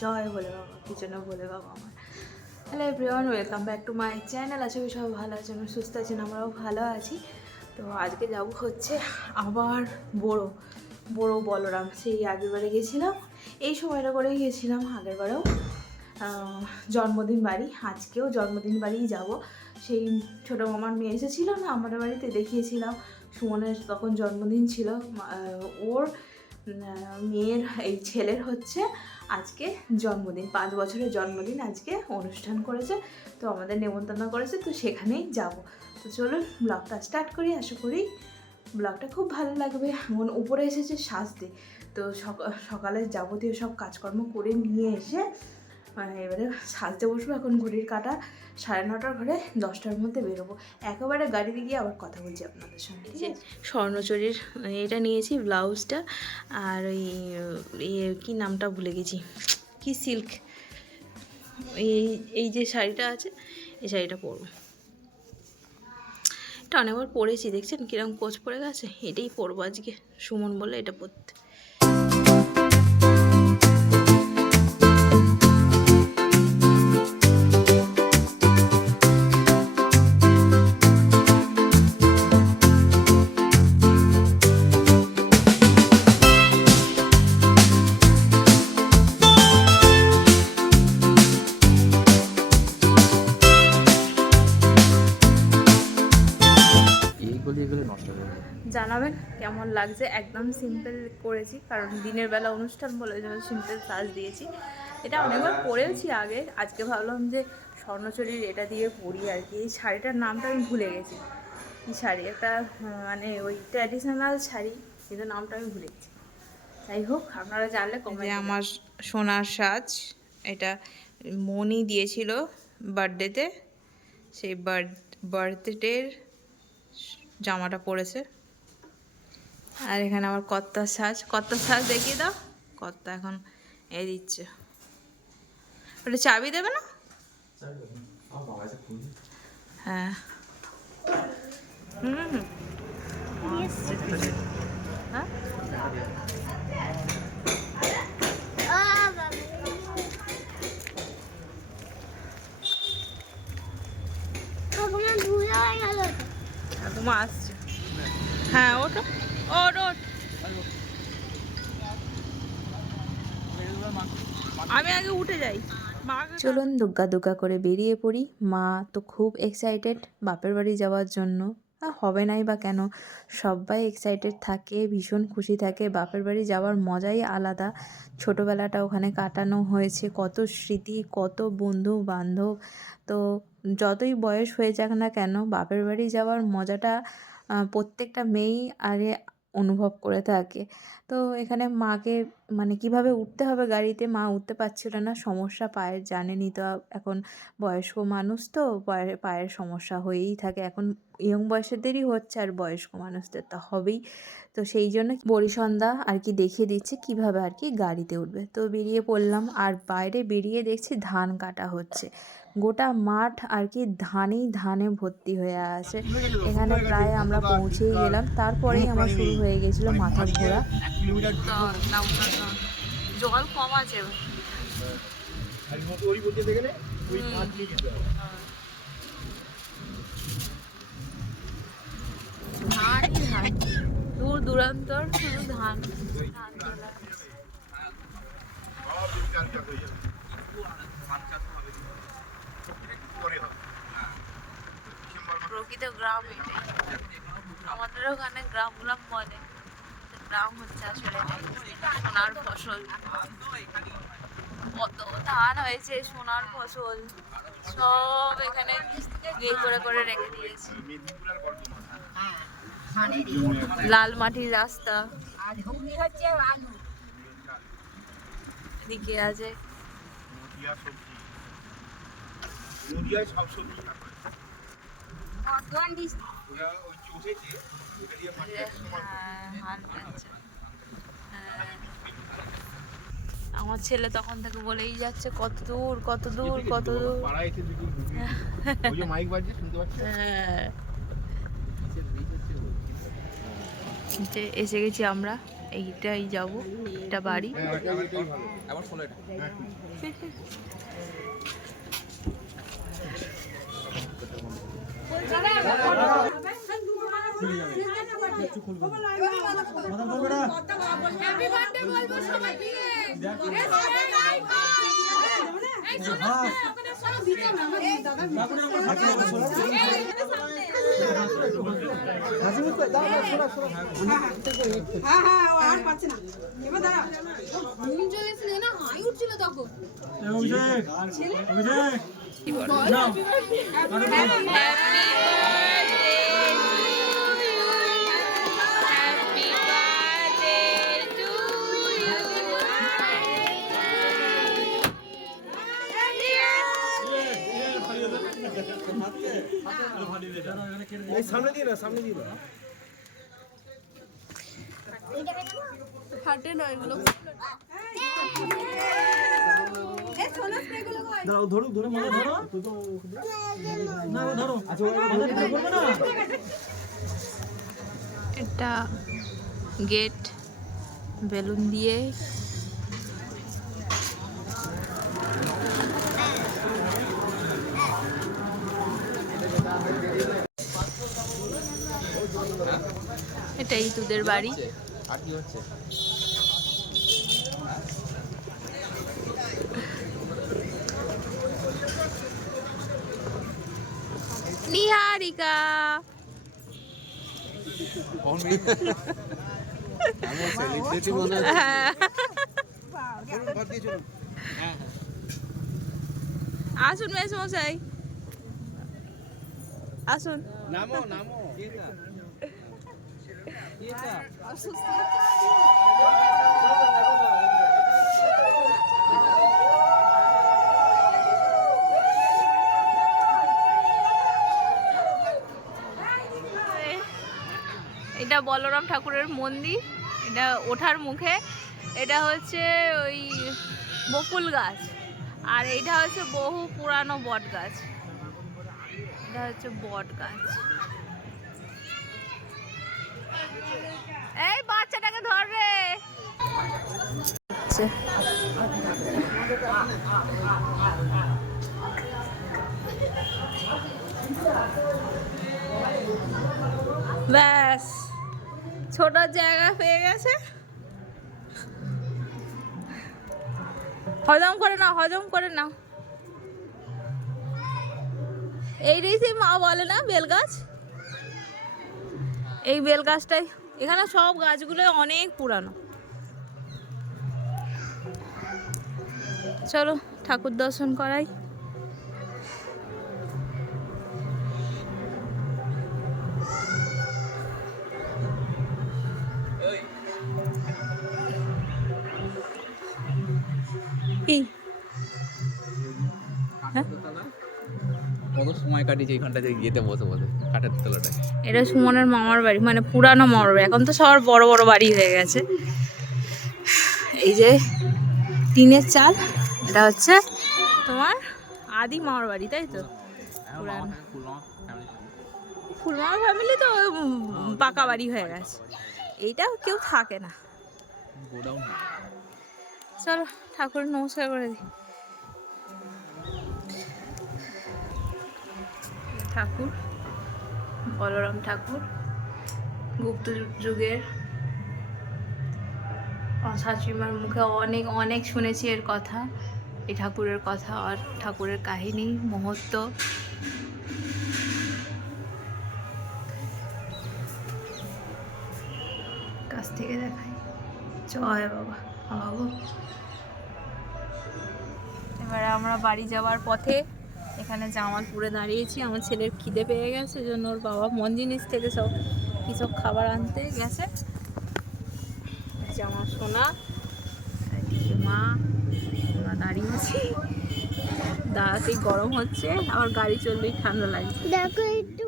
জয় ভোলে বাবা, কি জন্য ভোলে বাবা আমার। Hello everyone, welcome back to my channel. আশা করি সবাই ভালো আছেন, সুস্থ আছেন, আমরাও ভালো আছি। তো আজকে যাব হচ্ছে আবার বড় বলরাম। সেই আগেরবারে গেছিলাম, এই সময়টা করে গেছিলাম, আগেরবারেও জন্মদিন বাড়ি, আজকেও জন্মদিন বাড়িই যাব। সেই ছোটো মামার মেয়ে এসেছিলো না আমাদের বাড়িতে, দেখিয়েছিলাম। সুমনের তখন জন্মদিন ছিল, ওর মেয়ের এই ছেলের হচ্ছে আজকে জন্মদিন, 5 বছরের জন্মদিন আজকে অনুষ্ঠান করেছে। তো আমাদের নেমন্তন্ন করেছে, তো সেখানেই যাব। তো চলুন ব্লগটা স্টার্ট করি। আশা করি ব্লগটা খুব ভালো লাগবে। এখন উপরে এসেছে সাজতে, তো সকালে যাবতীয় সব কাজকর্ম করে নিয়ে এসে এবারে সাজতে বসবো। এখন ঘড়ির কাঁটা 9:30 ঘরে, 10টার মধ্যে বেরোবো। একেবারে গাড়িতে গিয়ে আবার কথা বলছি আপনাদের সঙ্গে। যে স্বর্ণচুরির এটা নিয়েছি, ব্লাউজটা, আর ওই কী নামটা ভুলে গেছি, কি সিল্ক, এই যে শাড়িটা আছে, এই শাড়িটা পরবো। এটা অনেকবার পরেছি, দেখছেন কিরকম কোচ পড়ে গেছে। এটাই পরবো আজকে, সুমন বলে এটা পরতে। জানাবেন কেমন লাগছে। একদম সিম্পল করেছি, কারণ দিনের বেলা অনুষ্ঠান বলে জন্য সিম্পল সাজ দিয়েছি। এটা অনেকবার পরেওছি আগে, আজকে ভাবলাম যে স্বর্ণচুরির এটা দিয়ে পরি আর কি। এই শাড়িটার নামটা আমি ভুলে গেছি, কি শাড়ি একটা, মানে ওই ট্র্যাডিশনাল শাড়ি, কিন্তু নামটা আমি ভুলে গেছি। যাই হোক, আপনারা জানলে কমে। আমার সোনার সাজ, এটা মনি দিয়েছিল বার্থডেতে, সেই বার্থডের জামাটা পরেছে। আর এখানে আমার কর্তার সাজ দেখিয়ে দাও। কর্তা এখন এই দিচ্ছে, ওটা চাবি দেবে না? হ্যাঁ, হ্যাঁ, তোমার আসছে। হ্যাঁ, ওটা আমি আগে উঠে যাই। চলুন দুগ্গা দুগ্গা করে বেরিয়ে পড়ি। মা তো খুব এক্সাইটেড বাপের বাড়ি যাওয়ার জন্য। হবে নাই বা কেন, সবাই এক্সাইটেড থাকে, ভীষণ খুশি থাকে। বাপের বাড়ি যাওয়ার মজাই আলাদা। ছোটোবেলাটা ওখানে কাটানো হয়েছে, কত স্মৃতি, কত বন্ধু বান্ধব। তো যতই বয়স হয়ে যাক না কেন, বাপের বাড়ি যাওয়ার মজাটা প্রত্যেকটা মেয়েই আরে অনুভব করে থাকে। তো এখানে মাকে মানে কিভাবে উঠতে হবে গাড়িতে, মা উঠতে পারছিল না, সমস্যা পায়ের, জানেনই তো এখন বয়স্ক মানুষ, তো পায়ের সমস্যা হয়েই থাকে। এখন ইয়ং বয়সেদেরই হচ্ছে, আর বয়স্ক মানুষদের তো হবেই। তো সেই জন্য বরিসন্ধা আর কি দেখিয়ে দিচ্ছে কিভাবে আর কি গাড়িতে উঠবে। তো বেরিয়ে পড়লাম, আর বাইরে বেরিয়ে দেখছি ধান কাটা হচ্ছে। গোটা মাঠ আর কি ধানে ভর্তি হয়ে আছে। এখানে প্রায় আমরা পৌঁছেই গেলাম, তারপরেই আমার শুরু হয়ে গেছিলো মাথা ঘোরা। জল কম আছে, দূর দূরান্তর শুধু ধান তোলা। প্রকৃত গ্রাম এটাই, আমাদের ওখানে গ্রাম বলে, গ্রাম হচ্ছে আসলে সোনার ফসল। কত ধান হয়েছে, সোনার ফসল সব এখানে ইয়ে করে রেখে দিয়েছে। লাল মাটির রাস্তা, এদিকে আছে আমার ছেলে তখন থেকে বলেই যাচ্ছে কত দূর কত দূর কত দূর। এসে গেছি আমরা এইটাই যাব, এটা বাড়ি। সামনে দিয়ে না, সামনে দিয়ে না। হাটে নয় এগুলো। দাও, ধরো ধরে মনে ধরো না, ধরো। আচ্ছা, করবে না। এটা গেট বেলুন দিয়ে এটাই তোদের বাড়ি। আর কি হচ্ছে? নিহারিকা আসুন মেসমশাই, আসুন। নামো নামো। এটা বলরাম ঠাকুরের মন্দির, এটা ওঠার মুখে। এটা হচ্ছে ওই বকুল গাছ, আর এইটা হচ্ছে বহু পুরানো বট গাছ। এটা হচ্ছে বট গাছ। এই বাচ্চাটাকে ধরবে। ব্যাস, ছোট জায়গা পেয়ে গেছে। হজম করে নাও, হজম করে নাও। এই রেসে মা বলে না বেলগাছ, এই বেলগাছটাই। এখানে সব গাছগুলো অনেক পুরানো। চলো ঠাকুর দর্শন করাই। কি কত সময় কাটিয়েছে এইখানটাতে গিয়েতে বসে বসে কাঠের তলাটায়। এটা সুমনের মামার বাড়ি, মানে পুরানো মামার বাড়ি। এখন তো সবার বড় বড় বাড়ি হয়ে গেছে। এই যে টিনের চাল, এটা হচ্ছে তোমার আদি মামার বাড়ি, তাই তো? পুরানো ফুলমামা ফ্যামিলি তো পাকা বাড়ি হয়ে গেছে, এইটা কেউ থাকে না। চলো ঠাকুর নমস্কার করে দিই। ঠাকুর বলরাম ঠাকুর, গুপ্ত যুগের। শাশুড়িমার মুখে অনেক অনেক শুনেছি এর কথা, এই ঠাকুরের কথা আর ঠাকুরের কাহিনী মুহূর্ত। কাছ থেকে দেখাই। জয় বাবা, বাবা। এবারে আমরা বাড়ি যাওয়ার পথে এখানে জামালপুরে দাঁড়িয়েছি। আমার ছেলের খিদে পেয়ে গেছে, জন্য ওর বাবা মন জিনিস থেকে সব কিছু খাবার আনতে গেছে। আমার সোনা, মা, আমরা দাঁড়িয়েছি। দাঁড়াতেই গরম হচ্ছে, আবার গাড়ি চললেই ঠান্ডা লাগছে। দেখো একটু